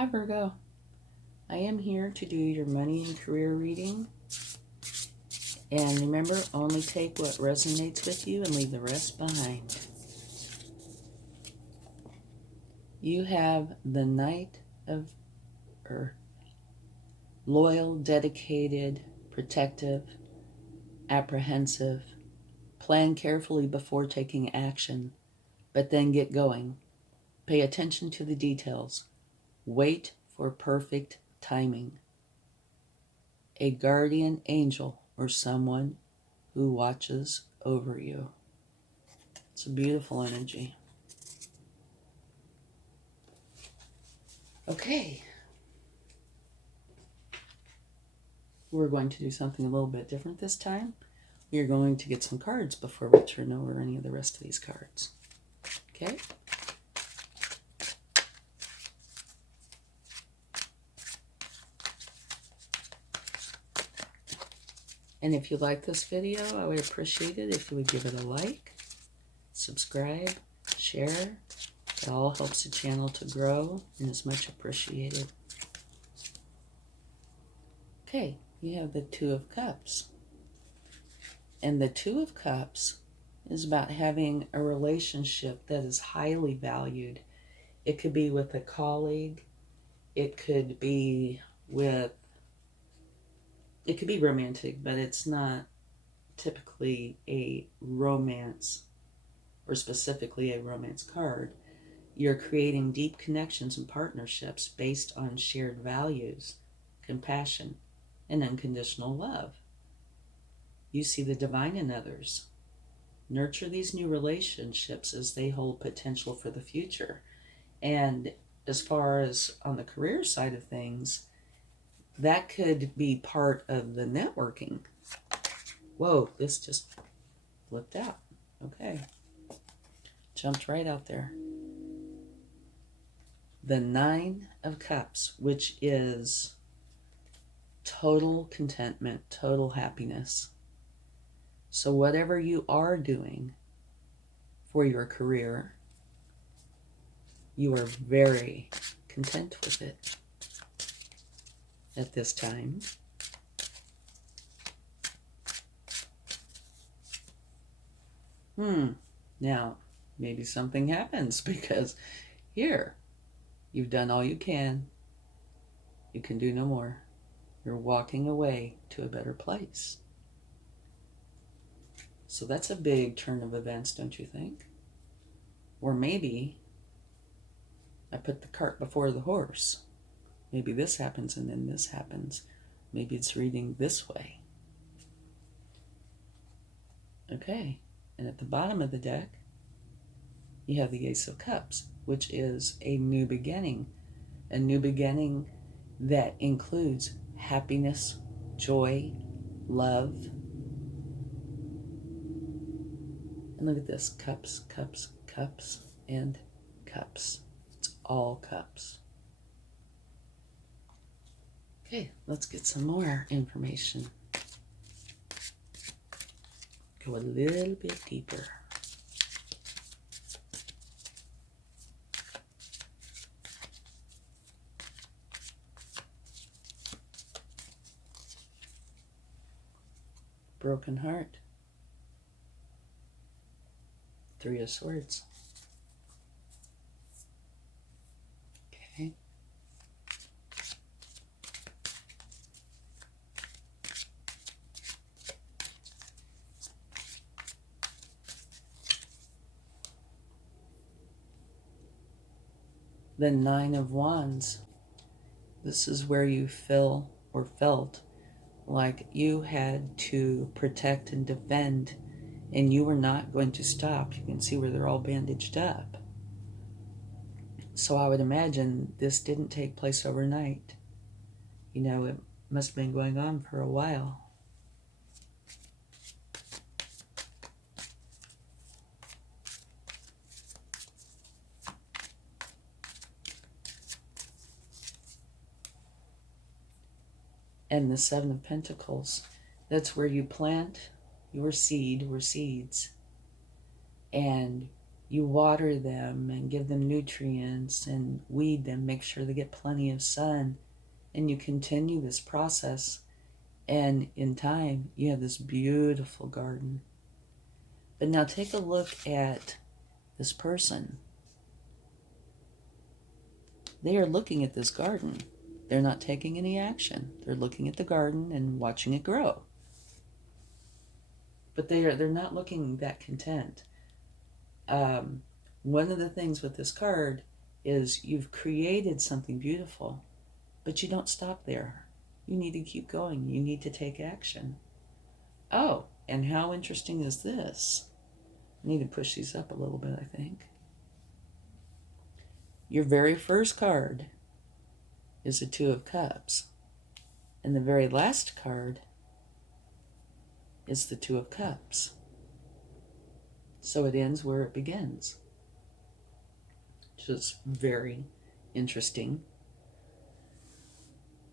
Hi Virgo, I am here to do your money and career reading. And remember, only take what resonates with you and leave the rest behind. You have the Knight of Earth. Loyal, dedicated, protective, apprehensive. Plan carefully before taking action, but then get going. Pay attention to the details. Wait for perfect timing. A guardian angel or someone who watches over you. It's a beautiful energy. Okay. We're going to do something a little bit different this time. We're going to get some cards before we turn over any of the rest of these cards. Okay? And if you like this video, I would appreciate it if you would give it a like, subscribe, share. It all helps the channel to grow and is much appreciated. Okay, you have the Two of Cups. And the Two of Cups is about having a relationship that is highly valued. It could be with a colleague. It could be romantic, but it's not typically a romance or specifically a romance card. You're creating deep connections and partnerships based on shared values, compassion, and unconditional love. You see the divine in others. Nurture these new relationships as they hold potential for the future. And as far as on the career side of things, that could be part of the networking. Whoa, this just flipped out. Okay. Jumped right out there. The Nine of Cups, which is total contentment, total happiness. So whatever you are doing for your career, you are very content with it at this time. Now, maybe something happens because here, you've done all you can. You can do no more. You're walking away to a better place. So that's a big turn of events, don't you think? Or maybe I put the cart before the horse. Maybe this happens and then this happens. Maybe it's reading this way. Okay, and at the bottom of the deck, you have the Ace of Cups, which is a new beginning. A new beginning that includes happiness, joy, love. And look at this, cups, cups, cups, and cups. It's all cups. Okay, let's get some more information. Go a little bit deeper. Broken heart. Three of Swords. Okay. The Nine of Wands. This is where you feel or felt like you had to protect and defend, and you were not going to stop. You can see where they're all bandaged up. So I would imagine this didn't take place overnight. You know, it must have been going on for a while. And the Seven of Pentacles, that's where you plant your seed or seeds, and you water them and give them nutrients and weed them, make sure they get plenty of sun, and you continue this process, and in time you have this beautiful garden. But now take a look at this person. They are looking at this garden. They're not taking any action. They're looking at the garden and watching it grow. But they're not looking that content. One of the things with this card is you've created something beautiful, but you don't stop there. You need to keep going. You need to take action. Oh, and how interesting is this? I need to push these up a little bit, I think. Your very first card is the Two of Cups. And the very last card is the Two of Cups. So it ends where it begins. Which is very interesting.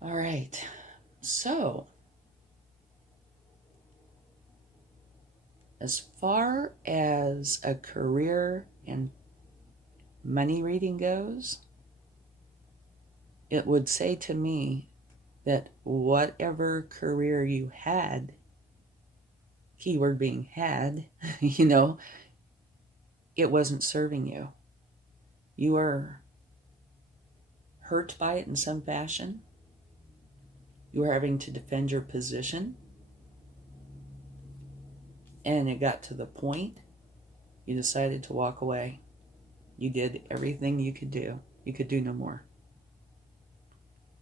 All right. So, as far as a career and money reading goes, it would say to me that whatever career you had, keyword being had, it wasn't serving you. You were hurt by it in some fashion. You were having to defend your position. And it got to the point you decided to walk away. You did everything you could do. You could do no more.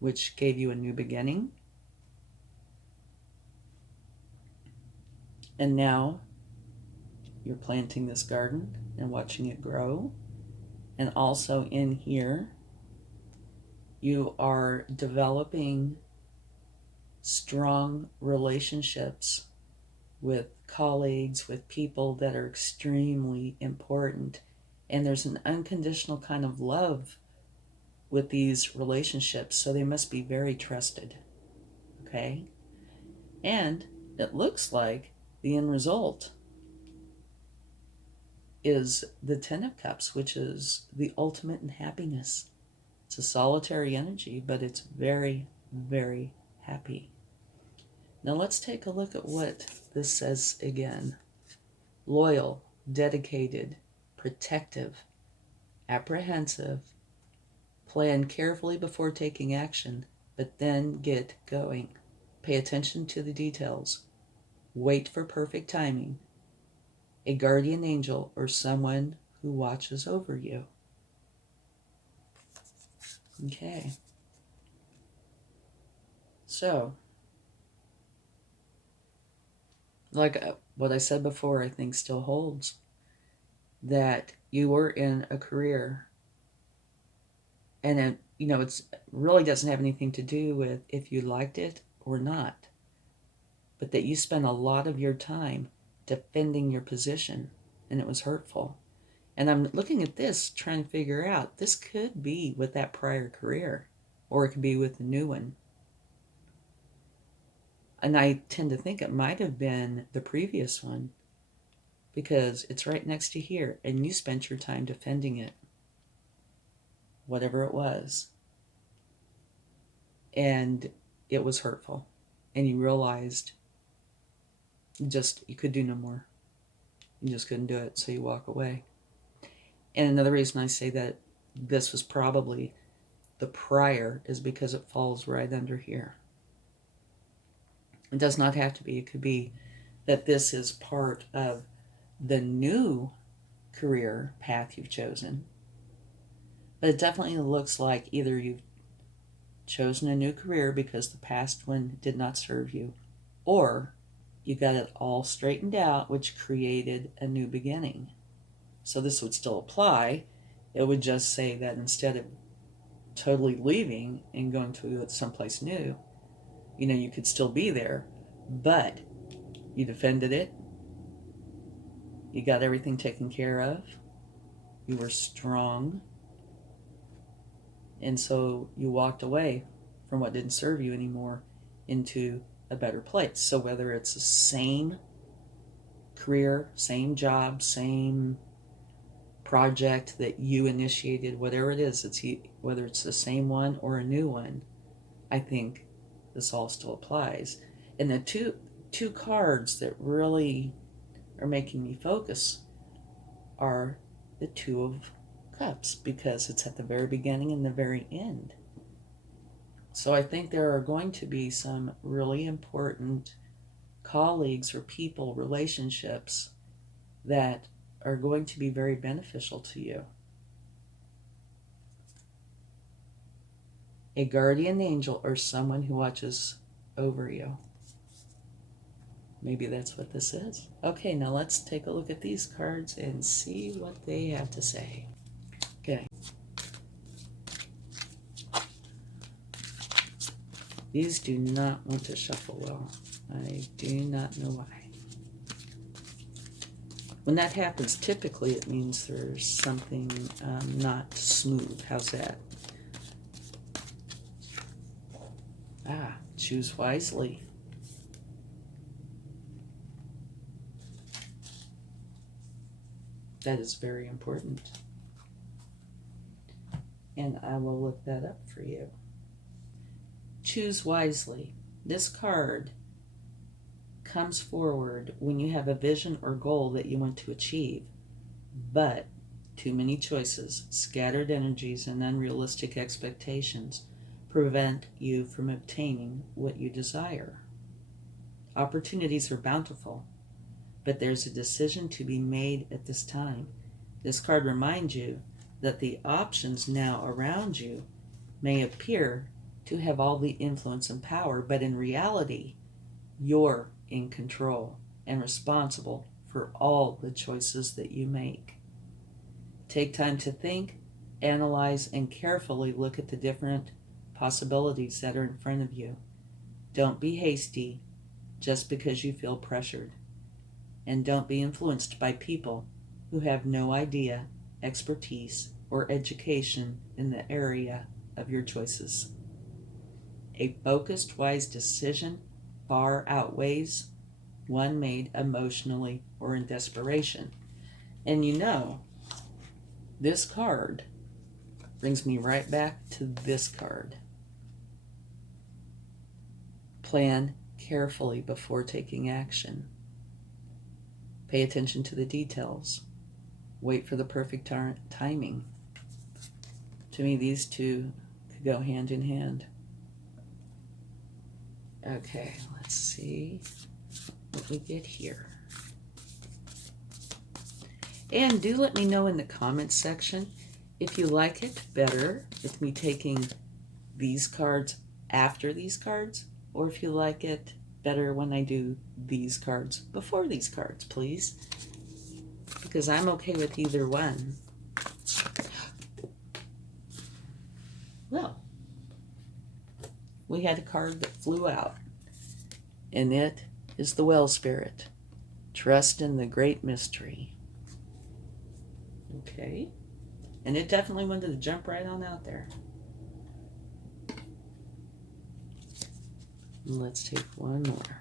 Which gave you a new beginning. And now you're planting this garden and watching it grow. And also in here, you are developing strong relationships with colleagues, with people that are extremely important. And there's an unconditional kind of love with these relationships, so they must be very trusted. Okay? And it looks like the end result is the Ten of Cups, which is the ultimate in happiness. It's a solitary energy, but it's very, very happy. Now let's take a look at what this says again. Loyal, dedicated, protective, apprehensive, plan carefully before taking action, but then get going. Pay attention to the details. Wait for perfect timing. A guardian angel or someone who watches over you. Okay. So, like what I said before, I think still holds. That you were in a career, and it, it really doesn't have anything to do with if you liked it or not, but that you spent a lot of your time defending your position, and it was hurtful. And I'm looking at this, trying to figure out, this could be with that prior career, or it could be with the new one. And I tend to think it might have been the previous one, because it's right next to here, and you spent your time defending it, whatever it was. And it was hurtful. And you realized you could do no more. You just couldn't do it, so you walk away. And another reason I say that this was probably the prior is because it falls right under here. It does not have to be. It could be that this is part of the new career path you've chosen. But it definitely looks like either you've chosen a new career because the past one did not serve you, or you got it all straightened out, which created a new beginning. So this would still apply. It would just say that instead of totally leaving and going to someplace new, you could still be there, but you defended it. You got everything taken care of. You were strong. And so you walked away from what didn't serve you anymore into a better place. So whether it's the same career, same job, same project that you initiated, whatever it is, whether it's the same one or a new one, I think this all still applies. And the two cards that really are making me focus are the Two of Cups, because it's at the very beginning and the very end. So I think there are going to be some really important colleagues or people, relationships that are going to be very beneficial to you. A guardian angel or someone who watches over you. Maybe that's what this is. Okay, now let's take a look at these cards and see what they have to say. Okay. These do not want to shuffle well. I do not know why. When that happens, typically it means there's something not smooth. How's that? Choose wisely. That is very important. And I will look that up for you. Choose wisely. This card comes forward when you have a vision or goal that you want to achieve, but too many choices, scattered energies, and unrealistic expectations prevent you from obtaining what you desire. Opportunities are bountiful, but there's a decision to be made at this time. This card reminds you that the options now around you may appear to have all the influence and power, but in reality, you're in control and responsible for all the choices that you make. Take time to think, analyze, and carefully look at the different possibilities that are in front of you. Don't be hasty just because you feel pressured. And don't be influenced by people who have no idea, expertise, or education in the area of your choices. A focused, wise decision far outweighs one made emotionally or in desperation. And you know, this card brings me right back to this card. Plan carefully before taking action. Pay attention to the details. Wait for the perfect timing. To me, these two could go hand in hand. Okay, let's see what we get here. And do let me know in the comments section if you like it better with me taking these cards after these cards, or if you like it better when I do these cards before these cards, please. Because I'm okay with either one. Well, we had a card that flew out, and it is the Well Spirit. Trust in the great mystery. Okay. And it definitely wanted to jump right on out there. Let's take one more.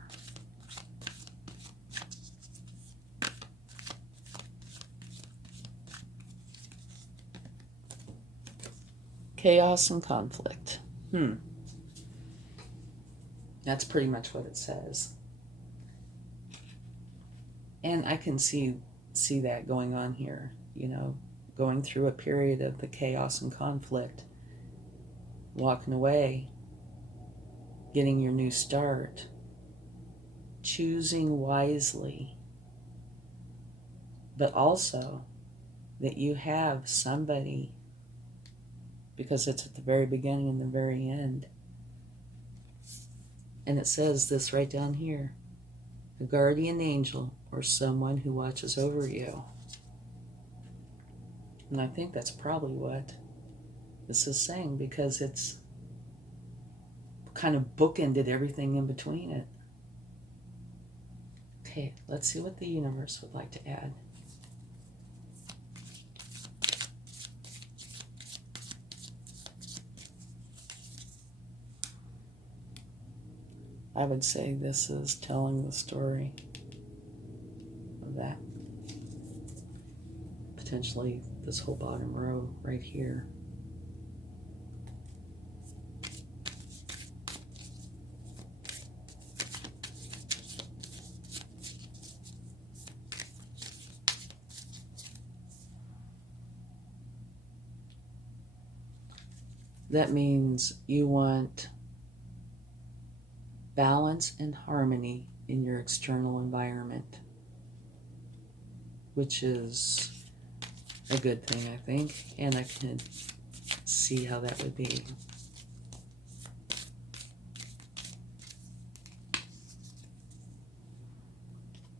Chaos and conflict. That's pretty much what it says. And I can see that going on here, you know, going through a period of the chaos and conflict, walking away, getting your new start, choosing wisely, but also that you have somebody, because it's at the very beginning and the very end. And it says this right down here: a guardian angel or someone who watches over you. And I think that's probably what this is saying, because it's kind of bookended everything in between it. Okay, let's see what the universe would like to add. I would say this is telling the story of that potentially this whole bottom row right here. That means you want balance and harmony in your external environment, which is a good thing, I think, and I can see how that would be.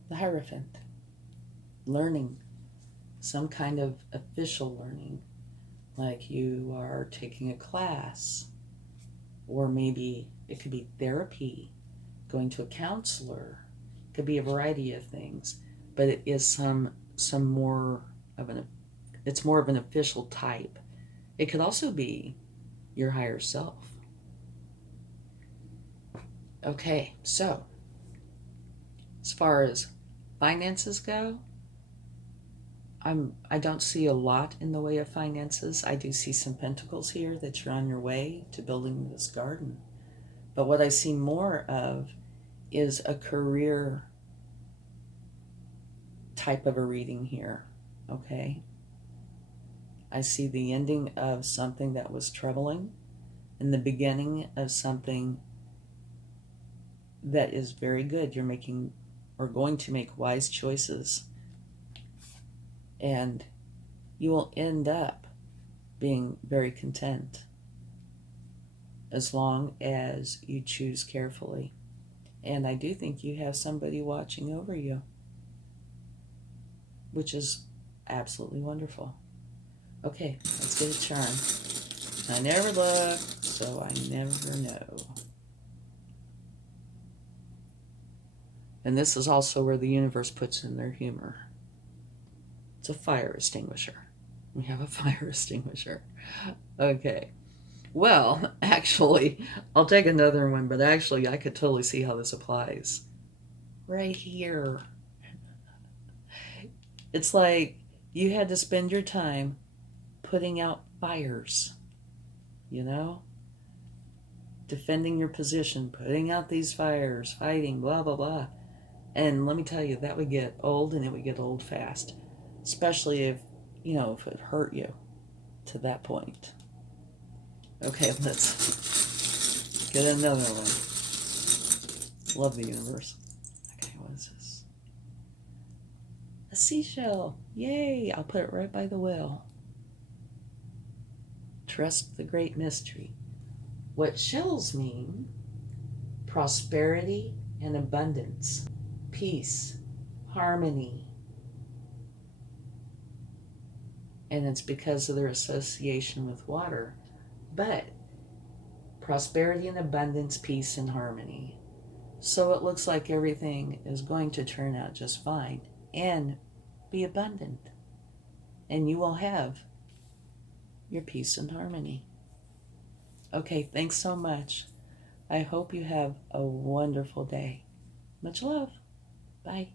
The Hierophant, learning, some kind of official learning, like you are taking a class, or maybe it could be therapy, going to a counselor. It could be a variety of things, but it is some more of it's more of an official type. It could also be your higher self. Okay, so as far as finances go, I don't see a lot in the way of finances. I do see some pentacles here that you're on your way to building this garden. But what I see more of is a career type of a reading here, okay? I see the ending of something that was troubling and the beginning of something that is very good. You're making or going to make wise choices, and you will end up being very content as long as you choose carefully. And I do think you have somebody watching over you, which is absolutely wonderful. Okay, let's get a charm. I never look, so I never know. And this is also where the universe puts in their humor. It's a fire extinguisher. We have a fire extinguisher. Okay. Well, actually, I'll take another one, but actually I could totally see how this applies. Right here. It's like you had to spend your time putting out fires, you know? Defending your position, putting out these fires, fighting, blah, blah, blah. And let me tell you, that would get old, and it would get old fast. Especially if, if it hurt you to that point. Okay, let's get another one. Love the universe. Okay, what is this? A seashell. Yay! I'll put it right by the well. Trust the great mystery. What shells mean? Prosperity and abundance. Peace. Harmony. And it's because of their association with water. But prosperity and abundance, peace and harmony. So it looks like everything is going to turn out just fine and be abundant. And you will have your peace and harmony. Okay, thanks so much. I hope you have a wonderful day. Much love. Bye.